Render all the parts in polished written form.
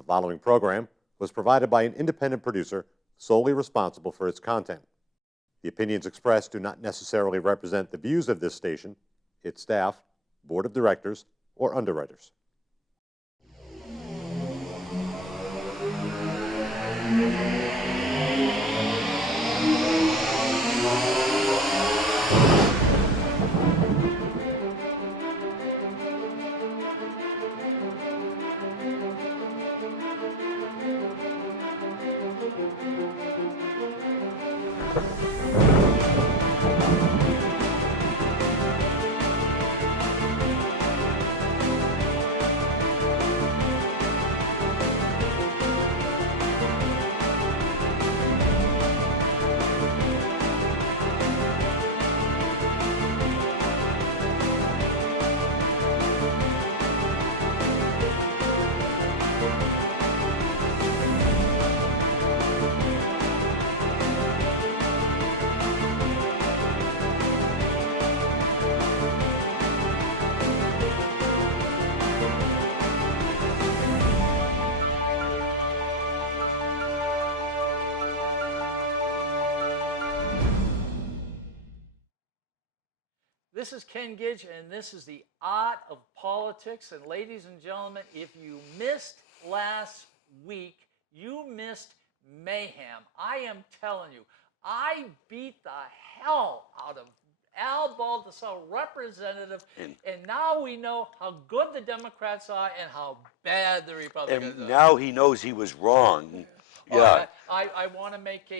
The following program was provided by an independent producer solely responsible for its content. The opinions expressed do not necessarily represent the views of this station, its staff, board of directors, or underwriters. This is Ken Gidge, and this is the Art of Politics. And ladies and gentlemen, if you missed last week, you missed mayhem. I am telling you, I beat the hell out of Al Baldassare, representative, and now we know how good the Democrats are and how bad the Republicans are. And now he knows he was wrong. Yeah. I want to make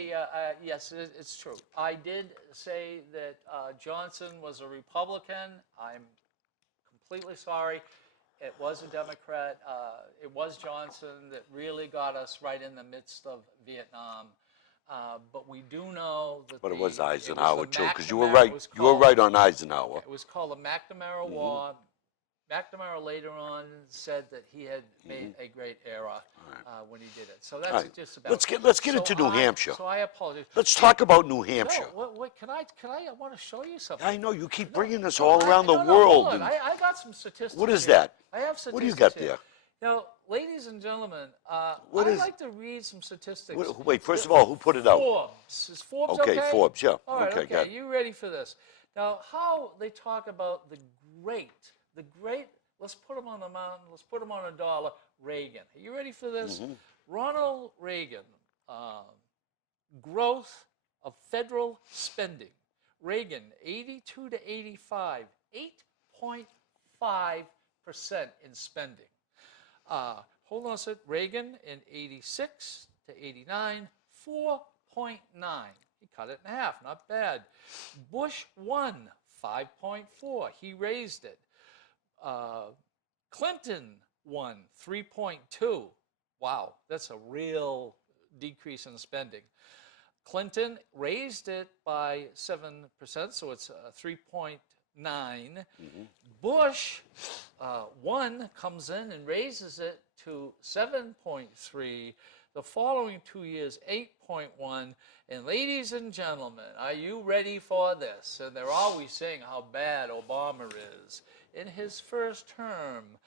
yes, it's true. I did say that Johnson was a Republican. I'm completely sorry. It was a Democrat. It was Johnson that really got us right in the midst of Vietnam. But we do know that. But it was Eisenhower too, because you were right. You were right on Eisenhower. It was called the McNamara War. McNamara later on said that he had made a great error when he did it. So that's just about. Let's get into New Hampshire. So I apologize. Let's talk about New Hampshire. No, wait, can I want to show you something. I know you keep bringing us all around the world. Hold on. I got some statistics. What is here. that? I have statistics. What do you got here. there? Now, ladies and gentlemen, I'd like to read some statistics. Wait, first of all, who put it out? Forbes. Is Forbes okay? Okay, Forbes, yeah. All right, okay. You ready for this? Now, how they talk about the great, let's put him on the mountain, let's put him on a dollar, Reagan. Are you ready for this? Ronald Reagan, growth of federal spending. Reagan, 82 to 85, 8.5% in spending. Hold on a sec. Reagan in 86 to 89, 4.9. He cut it in half, not bad. Bush 1, 5.4. He raised it. Clinton won 3.2. Wow, that's a real decrease in spending. Clinton raised it by 7%, so it's 3.9. Bush 1 comes in and raises it to 7.3. The following 2 years, 8.1. And ladies and gentlemen, are you ready for this? And they're always saying how bad Obama is. In his first term,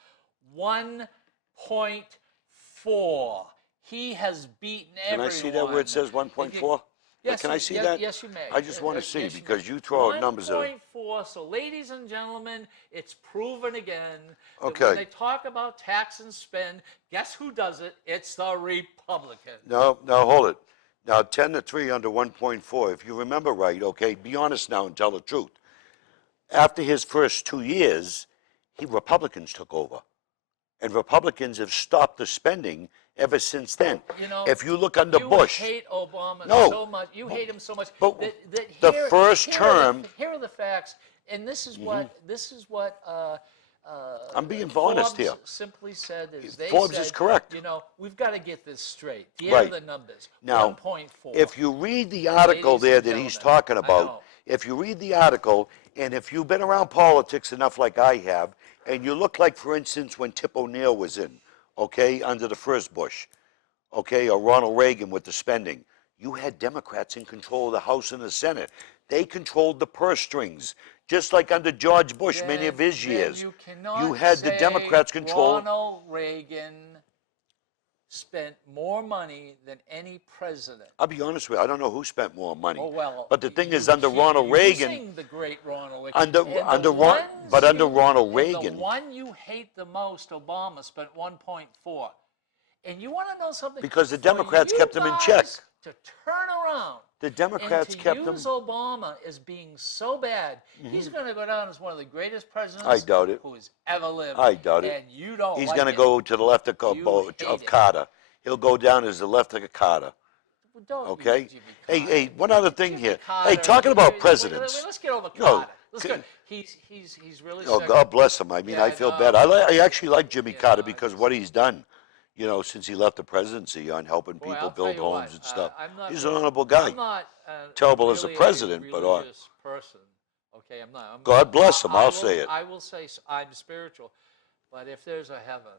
1.4. He has beaten everyone. Can I see that where it says 1.4? Yes, can I see that? Yes, you may. I just want to see because you throw out numbers at it. 1.4. So, ladies and gentlemen, it's proven again. Okay. When they talk about tax and spend, guess who does it? It's the Republican. No, hold it. Now, 10 to 3 under 1.4. If you remember right, okay, be honest now and tell the truth. After his first 2 years, Republicans took over. And Republicans have stopped the spending ever since then. You know, if you look under Bush. You hate Obama so much. You hate him so much. But that the first term. Here are the facts. And this is what I'm being honest here. Simply said is they Forbes said, is correct. You know, we've got to get this straight. Here are the numbers. Now, 1.4. if you read the article there that he's talking about, if you read the article, and if you've been around politics enough like I have, and you look like, for instance, when Tip O'Neill was in, okay, under the first Bush, okay, or Ronald Reagan with the spending, you had Democrats in control of the House and the Senate. They controlled the purse strings, just like under George Bush, many of his years. You cannot you had the Democrats control. Ronald Reagan spent more money than any president. I'll be honest with you, I don't know who spent more money. Oh, well. But the thing you is, under keep Ronald Reagan, using the great Ronald Reagan. under And the Ron, but ones under you- Ronald and Reagan, the one you hate the most, Obama, spent 1.4. And you want to know something? Because the For Democrats you kept him in check. guys to turn around the Democrats and to kept him. use Obama as being so bad, he's going to go down as one of the greatest presidents I doubt it. who has ever lived. I doubt it. And you don't He's like going to it. go to the left of, You hate it. Carter. He'll go down as the left of Carter. Well, don't use Okay? Jimmy Hey, Carter. hey, one other thing Jimmy here. Carter, Hey, talking about wait, presidents. let's get over No, Carter. Let's c- go. He's really Oh, sick. God bless him. I mean, Yeah, I feel no, bad. I actually like Jimmy yeah, Carter no, because he's- what he's done, you know, since he left the presidency on helping Boy, people I'll build tell you homes what, and stuff. I'm not He's an really- honorable guy. I'm not Terrible as a really president, but, religious person. Okay, I'm not. God bless him, I I'll will- say it. I will say I'm spiritual, but if there's a heaven,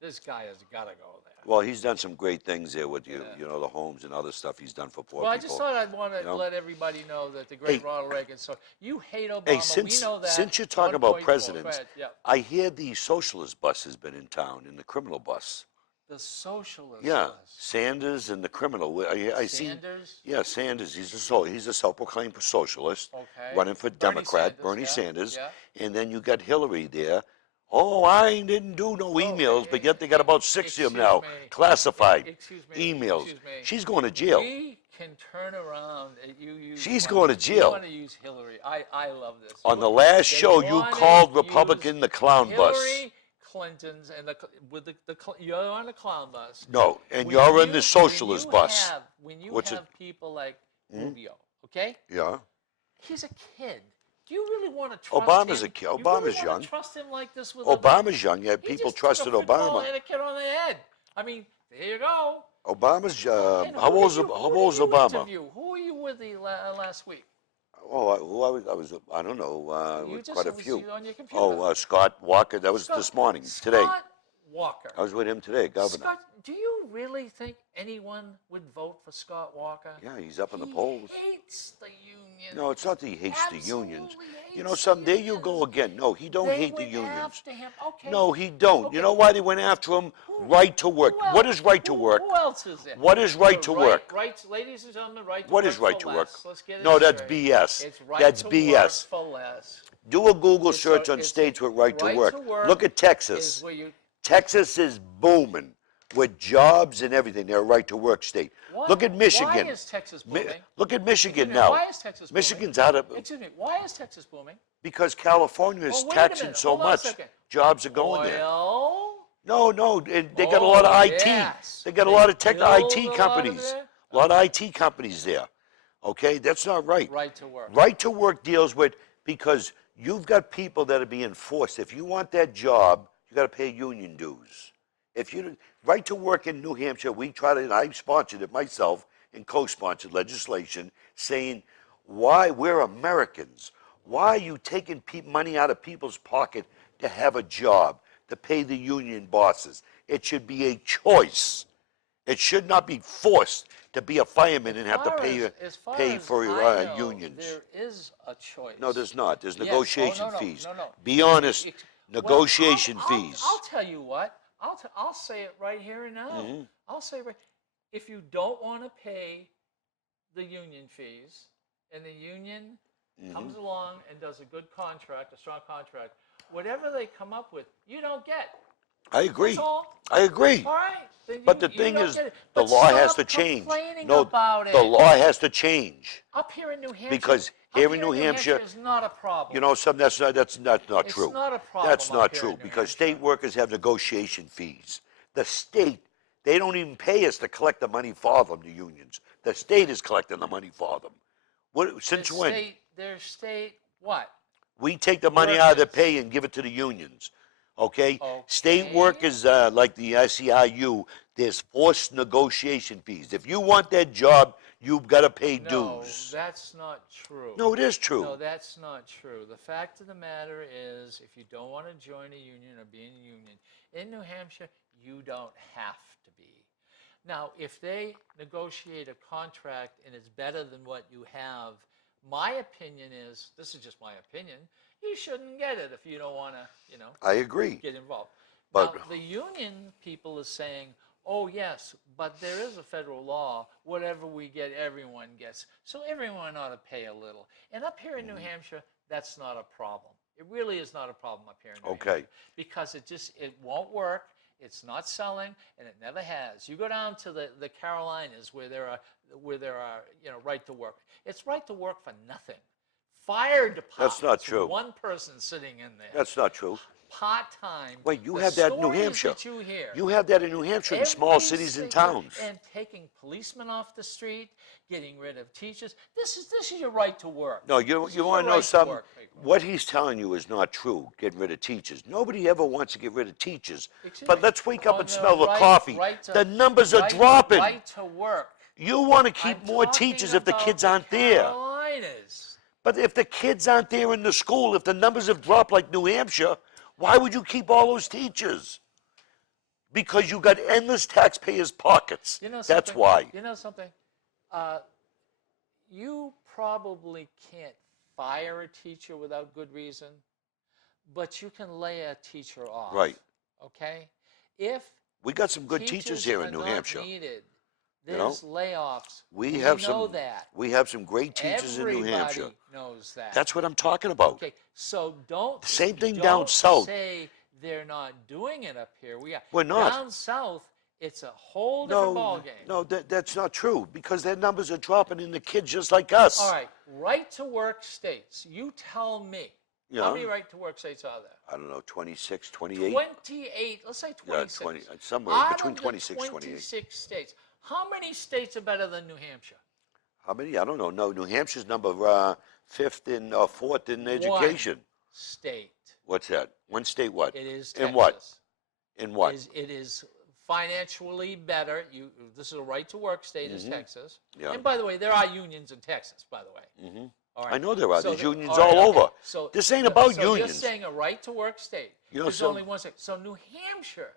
this guy has got to go there. Well, he's done some great things there with Yeah. you know, the homes and other stuff he's done for poor Well, I people. just thought I'd want to you know? let everybody know that the great Hey. Ronald Reagan. So you hate Obama. Hey, we know that. since you're talking about 1.4. Go presidents, ahead, yeah. I hear the socialist bus has been in town, and the criminal bus. The socialist. Yeah, list. Sanders and the criminal. I see. Sanders. Yeah, Sanders. He's a self-proclaimed socialist, Okay. running for Bernie Democrat, Sanders, Bernie yeah, Sanders, yeah. and then you got Hillary there. Oh, I didn't do no emails, but yet they got about 60 of them now, excuse me. classified Excuse me. emails. Excuse me. She's going to jail. We can turn around. She's going to jail. You want to use Hillary. I love this. On the You- last they show, you wanna called use Republican the clown bus. Hillary Clinton's and with you're on the clown bus. No, and When you're in you- the socialist when you bus. have- when you What's it- have people like Rubio, okay? Yeah. He's a kid. Do you really want to trust Obama's him? a kid. You really Obama's wanna young. Trust him like this with Obama's young, yet He people just took a trusted football Obama. and hit a kid on the head. I mean, there you go. Obama's, And how who old's did you- how who old's did you Obama? interview? Who were you with last week? Oh, I was, I don't know, You with just quite a it was few. on your computer. Oh, Scott Walker, that was this morning, today. Scott Walker. I was with him today, governor. Scott, do you really think anyone would vote for Scott Walker? Yeah, he's up in the He polls. hates the union. No, it's not that he hates the unions. Absolutely You know hates something, the there you go unions. again. No, he don't They hate the went unions. after him. Okay. No, he don't. Okay. You know why they went after him? Right to work. Who What else- is right to who- work? Who else is there? What is right to work? Right, ladies and gentlemen, right to What work is right for to work? less. Let's get it No, that's straight. BS. It's right That's to BS. work for less. Do a Google It's search a- on it's states with right to right work. to work Look at Is Texas. where you, Texas is booming with jobs and everything. They're a right to work state. why, Look at Michigan. Why is Texas Mi- booming? Look at Michigan Excuse me, now. Why is Texas booming? Michigan's out of Excuse me. Why is Texas booming? because California is Well, wait a taxing minute. so Hold on a much. second. Jobs are going there. Oil? No, they got a lot of Oh, IT. yes. They got a They lot of tech build a IT lot of companies. there? A lot of IT companies there. Okay, that's not right. Right to work. Right to work deals with because you've got people that are being forced. If you want that job, you got to pay union dues. If you right to work in New Hampshire, we tried it. I sponsored it myself and co-sponsored legislation saying, "Why we're Americans? Why are you taking money out of people's pocket to have a job to pay the union bosses? It should be a choice. It should not be forced to be a fireman and have to As far pay as for I know, unions." There is a choice. No, there's not. There's Yes. negotiation Oh, no, fees. No. Be honest. Well, Negotiation I'll- fees. I'll tell you what. I'll say it right here and now. Mm-hmm. I'll say right. If you don't want to pay the union fees, and the union Mm-hmm. comes along and does a good contract, a strong contract, whatever they come up with, you don't get. I agree. That's all. I agree. All right. Then But you- the you thing don't is, get it. the But law has stop to change. complaining No, about it. the law has to change. Up here in New Hampshire. Because up here in New Hampshire, is not a problem. You know, something that's not It's true. not a problem That's up not here true in New because Hampshire. state workers have negotiation fees. The state, they don't even pay us to collect the money for them. The unions, the state is collecting the money for them. Since Their when? Their state what? We take the money out of their Workers. pay and give it to the unions. Okay? State Okay. workers like the SEIU, there's forced negotiation fees. If you want that job, you've got to pay No, dues. that's not true. No, it is true. No, that's not true. The fact of the matter is, if you don't want to join a union or be in a union, in New Hampshire, you don't have to be. Now, if they negotiate a contract and it's better than what you have, my opinion is, this is just my opinion, you shouldn't get it if you don't want to, I agree. get involved. But- Now, the union people is saying, Oh, yes, but there is a federal law. Whatever we get, everyone gets. So everyone ought to pay a little. And up here in New Hampshire, that's not a problem. It really is not a problem up here in New Okay. Hampshire. Because it won't work. It's not selling, and it never has. You go down to the Carolinas where there are right to work. It's right to work for nothing. Fire departments. That's not true. One person sitting in there. That's not true. Part-time. Wait, you The have that in New stories Hampshire. that you hear. You have that in New Hampshire in small Every cities and single- towns. And taking policemen off the street, getting rid of teachers. This is your right to work. No, This you is your want to know right something? work, people. What he's telling you is not true, getting rid of teachers. Nobody ever wants to get rid of teachers. Excuse But me. let's wake up On and the smell the right- coffee. right to- The numbers are right- dropping. Right to work. You want to keep I'm more talking teachers if the about kids the aren't there. Carolinas. But if the kids aren't there in the school, if the numbers have dropped like New Hampshire, why would you keep all those teachers? Because you got endless taxpayers' pockets. You know That's something? why. You know something? You probably can't fire a teacher without good reason, but you can lay a teacher off. Right. Okay? If We got some good teachers here are in New not Hampshire. needed, You know? there's layoffs. We have know some. that. We have some great teachers in New Hampshire. Everybody knows that. That's what I'm talking about. Okay, so don't. Same thing don't down south. Say they're not doing it up here. We're not. Down south. It's a whole different ballgame. No, that's not true because their numbers are dropping in the kids just like us. All right, right to work states. You tell me. Yeah. How many right to work states are there? I don't know, 26, 28? 28. Let's say 26. Yeah, 20, somewhere Out between of the 26 28. 26 states. How many states are better than New Hampshire? How many? I don't know. No, New Hampshire's number fifth and fourth in education. One state. What's that? One state what? It is Texas. In what? In what? It is financially better. This is a right to work state, is Texas. Yeah. And by the way, there are unions in Texas, by the way. Mhm. All I know there are. There's the- unions all right, all okay. over. So, This ain't about so You're unions. saying a right to work state. You know, There's so- only one state. So New Hampshire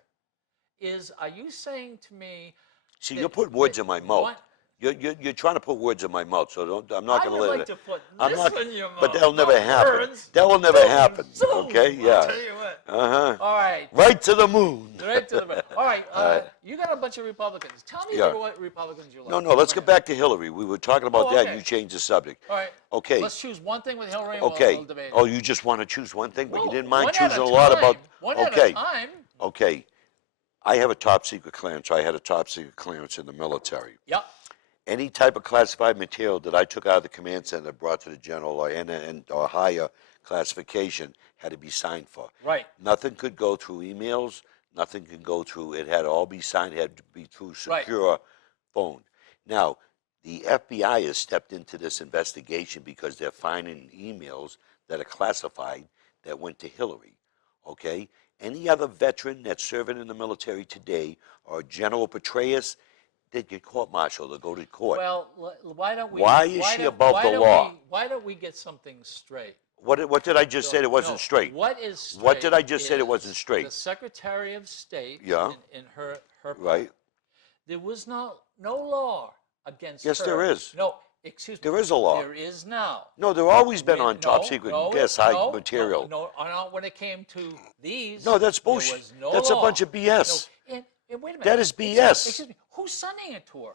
are you saying to me? See, that- you're putting words that in my mouth. one- You're trying to put words in my mouth, so I'm not I going would to let like it. to put I'm this not, in your mouth. but that'll never Oh, happen. words. That will never Zoom, happen. zoom. Okay? Yeah. I'll tell you what. Uh-huh. All right. Right to the moon. Right to the moon. All right. right. You got a bunch of Republicans. Tell me Yeah. what Republicans you like. No, let's get back to Hillary. We were talking about Oh, that. okay. You changed the subject. All right. Okay. Let's choose one thing with Hillary. And Okay. We'll debate. Oh, you just want to choose one thing, but you Well, didn't mind one at choosing a a lot about. time. One at Okay. a time. Okay. I have a top secret clearance. I had a top secret clearance in the military. Yep. Any type of classified material that I took out of the command center, brought to the general or higher classification, had to be signed for. Right. Nothing could go through emails. Nothing could go through. It had to all be signed. It had to be through Right. secure phone. Now, the FBI has stepped into this investigation because they're finding emails that are classified that went to Hillary. Okay. Any other veteran that's serving in the military today, or General Petraeus, they get court-martialed. They'll go to court. Well, why don't we? Why is she above the law? Why don't we get something straight? What did I just say that wasn't No, straight? What is straight? What did I just say that wasn't is straight? The Secretary of State. Yeah. In her part, Right. There was no law against Yes, her. there is. No, excuse me. There is a law. There is now. No, they've always been on top No, secret no, high no, material. No, when it came to these. No, that's there bullshit. was no That's a law. bunch of BS. No, and wait a minute. That is BS. Excuse me. Who's sending it to her?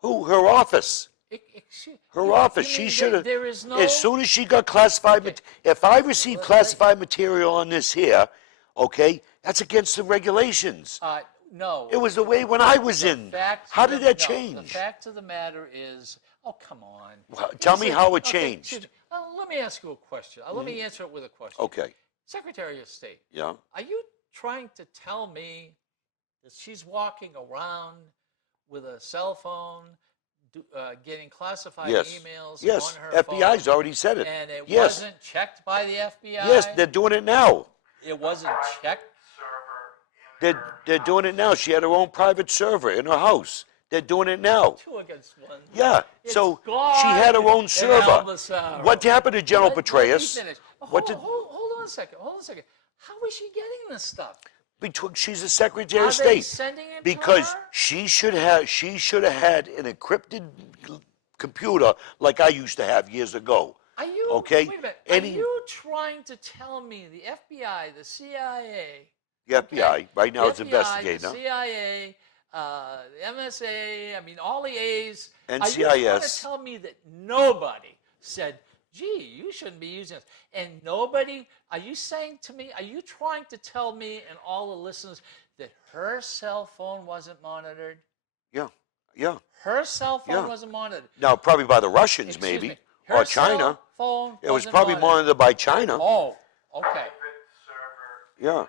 Who? Her office. Excuse, Her you- office. you She mean should have. There is no. As soon as she got classified, if I received classified material on this here, okay, that's against the regulations. No. It was the way when I was in. How did that The change? fact of the matter is, oh, come on. Well, tell me how it Okay, changed. excuse me. Let me ask you a question. Let me answer it with a question. Okay. Secretary of State, Yeah. are you trying to tell me that she's walking around with a cell phone, getting classified Yes. emails Yes. on her FBI's phone, already said it. and it Yes. wasn't checked by the FBI? Yes, they're doing it now. It wasn't checked? They're doing it now. She had her own private server in her house. They're doing it now. 2 against 1. Yeah. It's So God she had her own and server. Elvis, What happened to General Let me Petraeus? finish. What did Hold on a second. Hold on a second. How is she getting this stuff? she's a Secretary Are of they State sending it because to her? she should have had an encrypted computer like I used to have years ago. Are you Okay, Wait a minute. any- Are you trying to tell me the FBI, the CIA, The FBI okay, right now the is FBI, investigating the her. CIA MSA, I mean, all the A's. Are you trying to NCIS. tell me that nobody said, gee, you shouldn't be using this? And nobody, are you saying to me, are you trying to tell me and all the listeners that her cell phone wasn't monitored? Yeah, yeah. Her cell phone Yeah. wasn't monitored. Now, probably by the Russians, Excuse maybe, me. Her or China. cell phone It was wasn't probably monitored by China. Oh, okay. Yeah.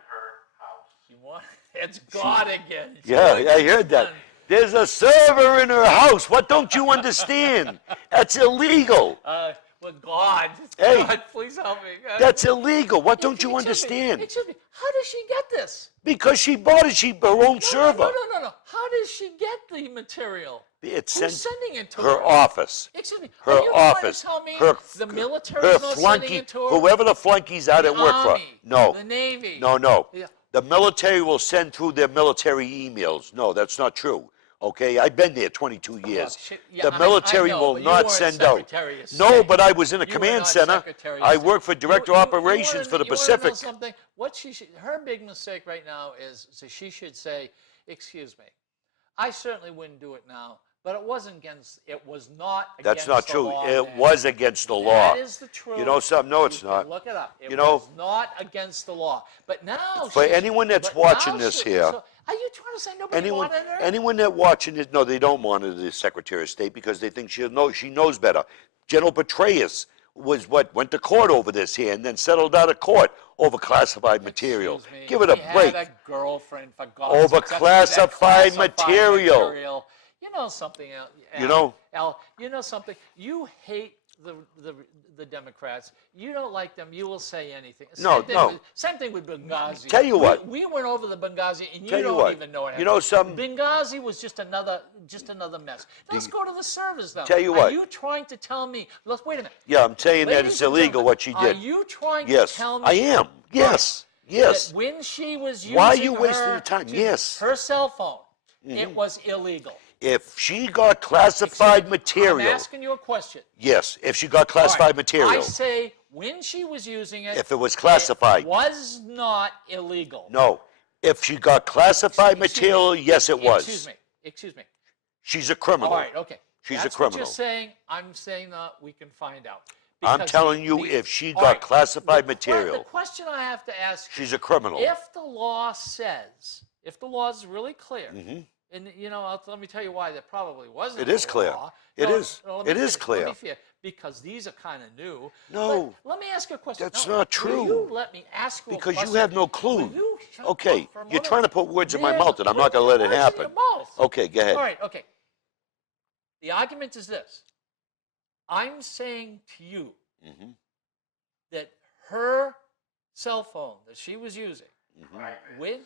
You want, it's God again. Yeah, Joy I heard that. Guzman. There's a server in her house. What don't you understand? That's illegal. Well, God, Hey. God, please help me. That's illegal. What don't you Excuse me, understand? Excuse me. How does she get this? Because she bought it. She her own server. No. How does she get the material? It's Who's sent sending it to her her? office. Excuse me. Her are you trying office. to tell me Her the military her is not sending flunky. it to her? Whoever the flunkies are that The work for. Army, No. the Navy. No. Yeah. The military will send through their military emails. No, that's not true. Okay, I've been there 22 years. shit, yeah, The I military know, will but you not weren't send out. Secretary of No, State. but I was in a You were command not center. Secretary of I State. worked for Director Operations for the you wanna Pacific. know something? What her big mistake right now is so she should say, "Excuse me, I certainly wouldn't do it now, but it was not against That's not the true. law It then." was against the law. That is the truth. You know something? No, it's You not. can look it up. It You know- was not against the law. But now, For anyone that's but watching now this here- so are you trying to say nobody Anyone, wanted her? anyone that watching it, no, they don't monitor the Secretary of State because they think she knows better. General Petraeus went to court over this here and then settled out of court over classified material. Excuse me, Give it a he break. had a girlfriend, for God's Over sakes. That's classified classified material. You know something, Al? You know? Al, you know something? You hate the Democrats. You don't like them. You will say anything. No. Same thing with Benghazi. Tell you what. We went over the Benghazi, and you Tell you don't what. even know what You know happened. something? Benghazi was just another mess. Let's go to the servers, though. Tell you Are what. you trying to tell me? Let's wait a minute. Yeah, I'm saying that Ladies it's and illegal gentlemen, what she did. Are you trying Yes, to tell me? I am. Yes, yes. That when she was using Why are you wasting her, your time? to- Yes. her cell phone, it was illegal. If she got classified material, I'm asking you a question. yes. If she got classified All right, material, I say when she was using it, if it was classified, it was not illegal. no. If she got classified Excuse me. material, yes, it was. Excuse me. She's a criminal. All right, okay. She's That's a criminal. What you're saying. I'm saying that we can find out. I'm Because telling you, if she all got classified the material, question I have to ask you, she's a criminal. if the law says, if the law is really clear, and let me tell you why there probably wasn't. It is a clear. law. It No, is. no, let me It is finish. clear. Let me finish, because these are kind of new. No. But let me ask you a question. That's No, not will true. you let me ask you a Because question? you have no clue. Will you shut Okay, up for a you're moment? trying to put words in my There's mouth, and I'm not words going to let it in your happen. mouth. Okay, go ahead. All right, okay. The argument is this. I'm saying to you Mm-hmm. that her cell phone that she was using, when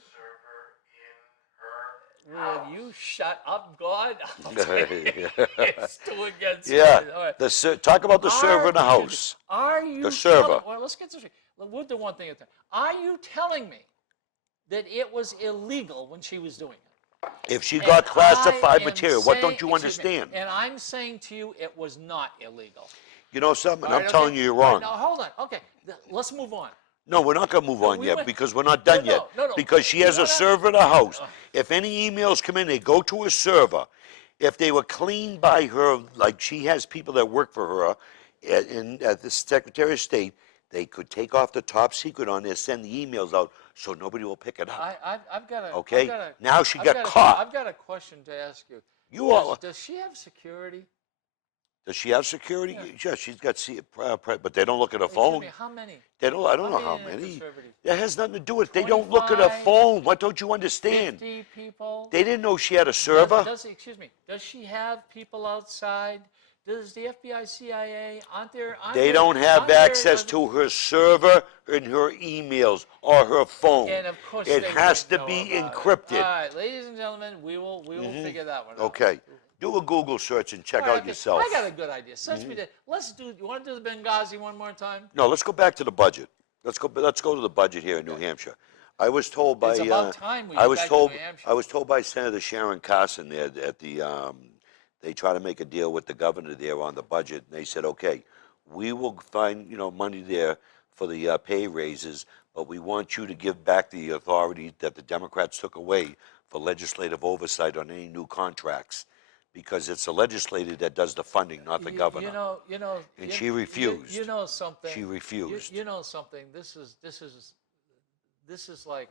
will you shut up, God? It's two against one. All Yeah. right. Talk about the server in the house. Are you The server. Well, let's get this straight. We'll do one thing at a time. Are you telling me that it was illegal when she was doing it? If she And got I classified am material, what saying- don't you excuse me, understand? And I'm saying to you, it was not illegal. You know something? All I'm right, telling okay? you you're All right, wrong. now, hold on. Okay, let's move on. No, we're not going to move on we yet went- because we're not done No, yet. no, no. Because she has a What server in the house. If any emails come in, they go to a server. If they were cleaned by her, like she has people that work for her at the Secretary of State, they could take off the top secret on there, send the emails out so nobody will pick it up. I've got a. Okay, I've got a, now she I've got got caught. I've got a question to ask you. You are. Does she have security? Does she have security? Yeah, she's got, but they don't look at her Excuse phone. me, how many? They don't. I don't know How how many many. conservatives? That has nothing to do with it. They don't look at her 25, phone. What don't you understand? 50 people? They didn't know she had a server. Excuse me, does she have people outside? Does the FBI, CIA, aren't there? They don't have access to her server and her emails or her phone. And of course It they has to wouldn't be know about it. encrypted. All right, ladies and gentlemen, we will figure that one out. Okay. Do a Google search and check All right, out okay, yourself. I got a good idea. Since we did, let's do. You want to do the Benghazi one more time? No, let's go back to the budget. Let's go to the budget here in New Hampshire. I was told by It's about time we I get was back to told New Hampshire. I was told by Senator Sharon Carson there at the they try to make a deal with the governor there on the budget, and they said, okay, we will find money there for the pay raises, but we want you to give back the authority that the Democrats took away for legislative oversight on any new contracts, because it's the legislator that does the funding, not the governor. And she refused. You know something. She refused. You know something. This is like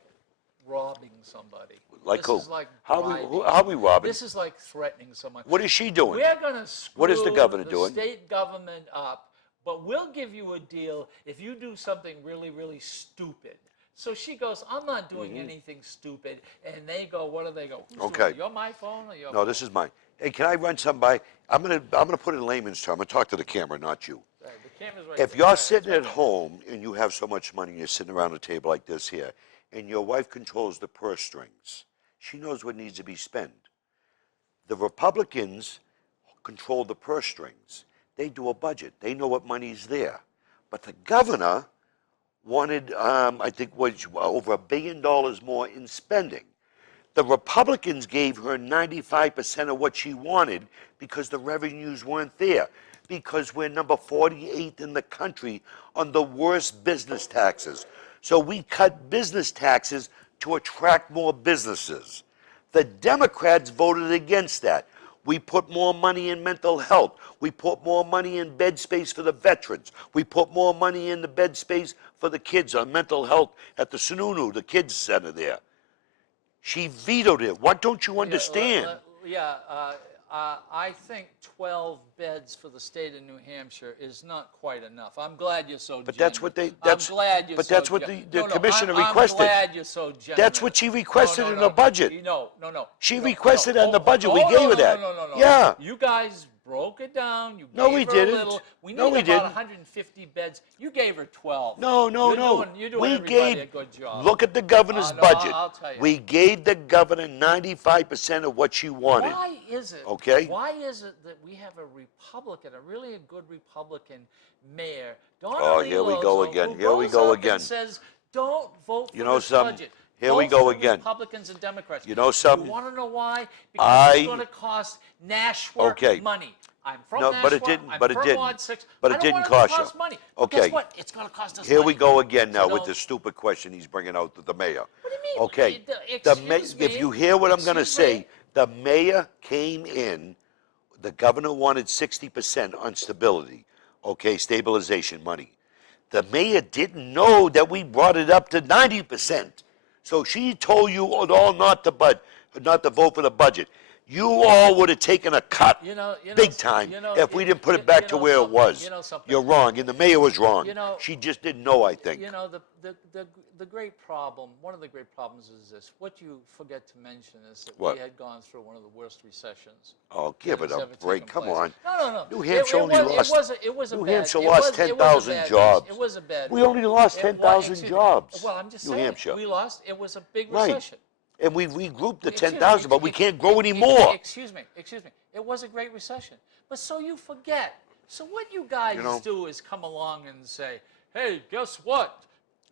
robbing somebody. Like this who? Is like How bribing. we robbing? This is like threatening someone. What is she doing? We're going to screw What is the governor the doing? state government up, but we'll give you a deal if you do something really, really stupid. So she goes, I'm not doing anything stupid. And they go, what do they go? Who's Okay. doing it? You're my phone or your No, this is mine. Hey, can I run some by? I'm gonna put it in layman's terms. I'm gonna talk to the camera, not you. The camera's right If there. you're sitting at home and you have so much money, you're sitting around a table like this here, and your wife controls the purse strings, she knows what needs to be spent. The Republicans control the purse strings. They do a budget. They know what money's there. But the governor wanted, I think, was over $1 billion more in spending. The Republicans gave her 95% of what she wanted because the revenues weren't there. Because we're number 48 in the country on the worst business taxes. So we cut business taxes to attract more businesses. The Democrats voted against that. We put more money in mental health. We put more money in bed space for the veterans. We put more money in the bed space for the kids on mental health at the Sununu, the kids center there. She vetoed it. What don't you understand? I think 12 beds for the state of New Hampshire is not quite enough. I'm glad you're so But generous. that's what they. That's, I'm glad you're but so that's what gen- the No, no, commissioner I'm requested. glad you're so generous. That's what she requested in the budget. No. She No, requested no. on the budget. We Oh, gave no, her that. No. Yeah. You guys broke it down. You No, gave we her didn't. a little. We No, need we about didn't. 150 beds. You gave her 12. No. You're doing We everybody gave. a good job. Look at the governor's No, budget. I'll tell you. We gave the governor 95% of what she wanted. Why is it? Okay. Why is it that we have a Republican, a really good Republican mayor, Donna Oh, here we go Lilozo, again. who Here we goes go up and again. says, "Don't vote for You know this something? budget." Here we Vote go for again. Republicans and Democrats. You know something? You want to know why? Because it's going to cost Nashua Okay. money. I'm from No, Nashua. but it didn't. I'm But it from didn't. Ward 6. But it I don't didn't want cost to you. cost money. Okay. Guess what? It's going to cost us Here money. we go again now You with know? the stupid question he's bringing out to the mayor. What do you mean? Okay. Excuse me. If you hear what I'm going to Excuse say, me. the mayor came in, the governor wanted 60% on stability, okay, stabilization money. The mayor didn't know that we brought it up to 90%. So she told you all not to vote for the budget. You all would have taken a cut big time if we didn't put it back to where it was. You know something? You're wrong, and the mayor was wrong. You know- She just didn't know, I think. You know, the great problem, one of the great problems is this. What you forget to mention is that What? we had gone through one of the worst recessions. Oh, give it that's a ever break. taken Come place. on. No. New Hampshire only lost. It was a New bad. Hampshire it lost was- it was a 10,000 bad jobs. It was a bad. We only lost it- 10,000 excuse me. jobs. Well, I'm just New saying. Hampshire. We lost. It was a big Right. recession. And we regrouped the Excuse me, 10,000, but we can't grow anymore. Excuse me. It was a great recession. But so you forget. So what you guys do is come along and say, hey, guess what?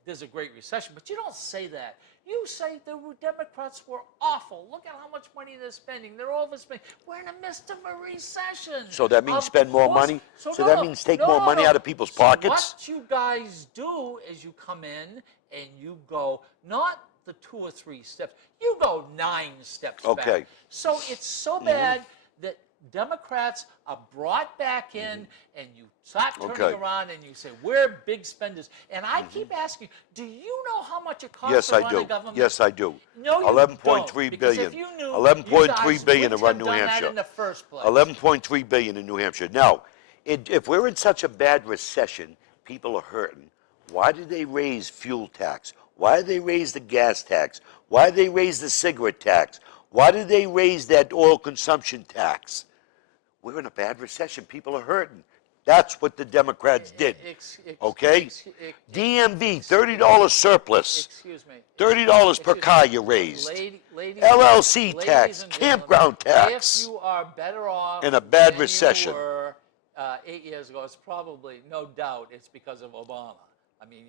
There's a great recession. But you don't say that. You say the Democrats were awful. Look at how much money they're spending. They're overspending. We're in the midst of a recession. So that means Of spend more course. money? So that means take more money out of people's pockets? What you guys do is you come in and you go, not the 2 or 3 steps, you go 9 steps back. Okay. So it's so bad that Democrats are brought back in and you start turning Okay. around and you say, we're big spenders. And I keep asking, do you know how much it costs Yes, to I run a do. government? Yes, I do. No, you 11.3 don't, because billion. if you knew, 11.3 you guys billion to wouldn't run have New done that Hampshire. in the first place. 11.3 billion in New Hampshire. Now, if we're in such a bad recession, people are hurting. Why did they raise fuel tax? Why did they raise the gas tax? Why did they raise the cigarette tax? Why did they raise that oil consumption tax? We're in a bad recession. People are hurting. That's what the Democrats did. Okay? DMV, $30 surplus. Excuse me. $30 per car you raised. LLC tax, campground tax. If you are better off In a bad than recession. you were 8 years ago, it's probably, no doubt, it's because of Obama. I mean,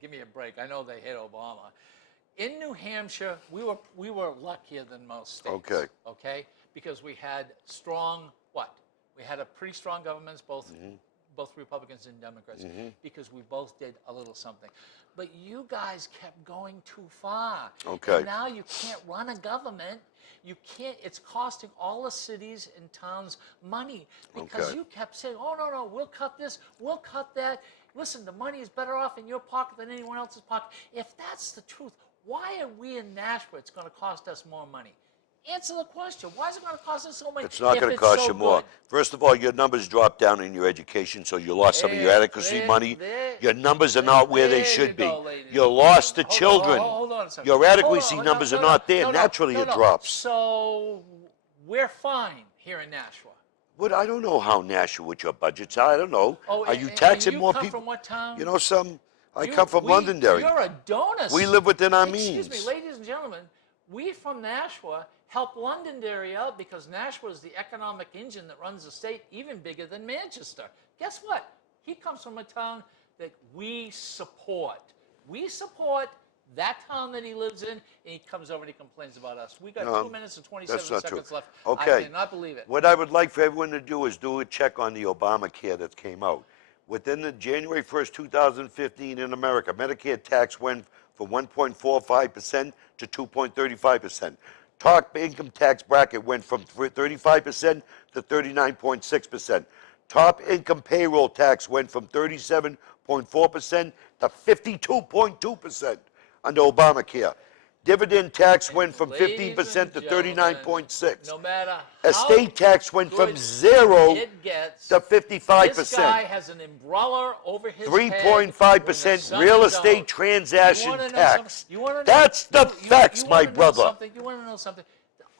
give me a break. I know they hate Obama. In New Hampshire, we were luckier than most states. Okay. Okay? Because we had strong, what? We had a pretty strong governments, both both Republicans and Democrats, Mm-hmm. because we both did a little something. But you guys kept going too far. Okay. And now you can't run a government. You can't, it's costing all the cities and towns money because Okay. you kept saying, oh, no, we'll cut this, we'll cut that. Listen, the money is better off in your pocket than anyone else's pocket. If that's the truth, why are we in Nashua? It's going to cost us more money. Answer the question. Why is it going to cost us so much? It's not if going to it's cost so you more. good? First of all, your numbers dropped down in your education, so you lost some of your adequacy money. Your numbers are not where they should be. You lost the children. Hold on a second. Your adequacy Hold on, numbers are not there. Naturally, it drops. So we're fine here in Nashua. What? I don't know how Nashua with your budgets are. I don't know. Oh, Are you and taxing you more come people? from what town? You know, I You- come from we- Londonderry. You're a donor. We live within our Excuse means. me, ladies and gentlemen. We from Nashua help Londonderry out because Nashua is the economic engine that runs the state, even bigger than Manchester. Guess what? He comes from a town that we support. We support that town that he lives in, and he comes over and he complains about us. We got 2 minutes and 27 That's not true. seconds left. Okay. I cannot believe it. What I would like for everyone to do is do a check on the Obamacare that came out. Within the January 1st, 2015 in America, Medicare tax went from 1.45% to 2.35%. Top income tax bracket went from 35% to 39.6%. Top income payroll tax went from 37.4% to 52.2% under Obamacare. Dividend tax went from Ladies 15% to and gentlemen, 39.6%. No matter Estate tax went from good 0 it gets, to 55%. This guy has an umbrella over his head. 3.5% real estate transaction tax. That's the facts, my brother. You want to know something?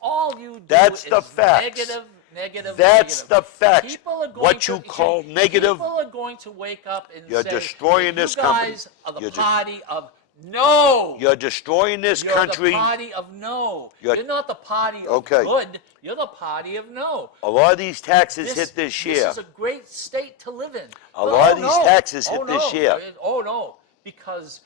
All you do That's is the facts. negative. That's the facts. People are going What to, you call negative, People are going to wake up and you're say, destroying that this you company. guys are the You're de- party of no. you're destroying this You're country. the party of no. You're- You're not the party of Okay. good. You're the party of no. A lot of these taxes hit this year. This is a great state to live in. A lot of these no. taxes hit Oh, this no. year. Oh, no. Because,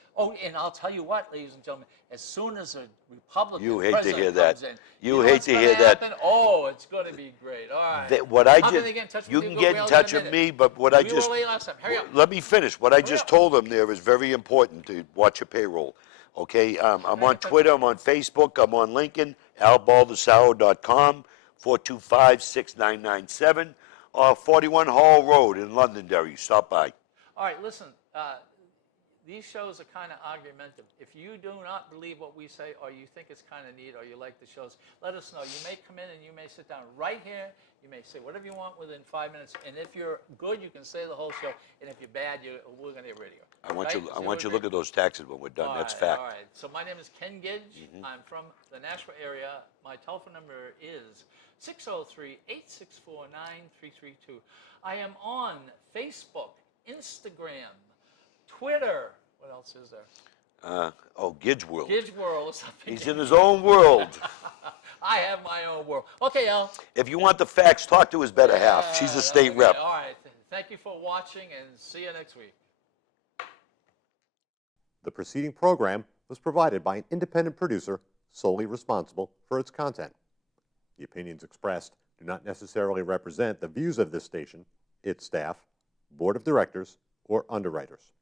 and I'll tell you what, ladies and gentlemen, as soon as a Republican You hate to president hear that. comes in, You know hate what's to gonna hear that. happen? Oh, it's going to be great. All right. What I How can just, they get in touch with you you? can Go get in rail touch in a with minute. me, but what I We were just, late last time. Hurry up. let me finish. What I Hurry just up. told them there is very important to watch your payroll. Okay, I'm on Right. Twitter, I'm on Facebook, I'm on LinkedIn, albaldasaro.com, 425-6997, 41 Hall Road in Londonderry. Stop by. All right, listen, these shows are kind of argumentative. If you do not believe what we say, or you think it's kind of neat, or you like the shows, let us know. You may come in and you may sit down right here. You may say whatever you want within 5 minutes. And if you're good, you can say the whole show. And if you're bad, we're going to get rid of you. I want Right? you So to look agree? at those taxes when we're done. All That's right, fact. All right. So my name is Ken Gidge. I'm from the Nashua area. My telephone number is 603-864-9332. I am on Facebook, Instagram, Twitter. What else is there? Gidge World. Gidge World or something. He's in his own world. I have my own world. Okay, Al. If you want the facts, talk to his better half. She's a state Okay, rep. All right. Thank you for watching, and see you next week. The preceding program was provided by an independent producer solely responsible for its content. The opinions expressed do not necessarily represent the views of this station, its staff, board of directors, or underwriters.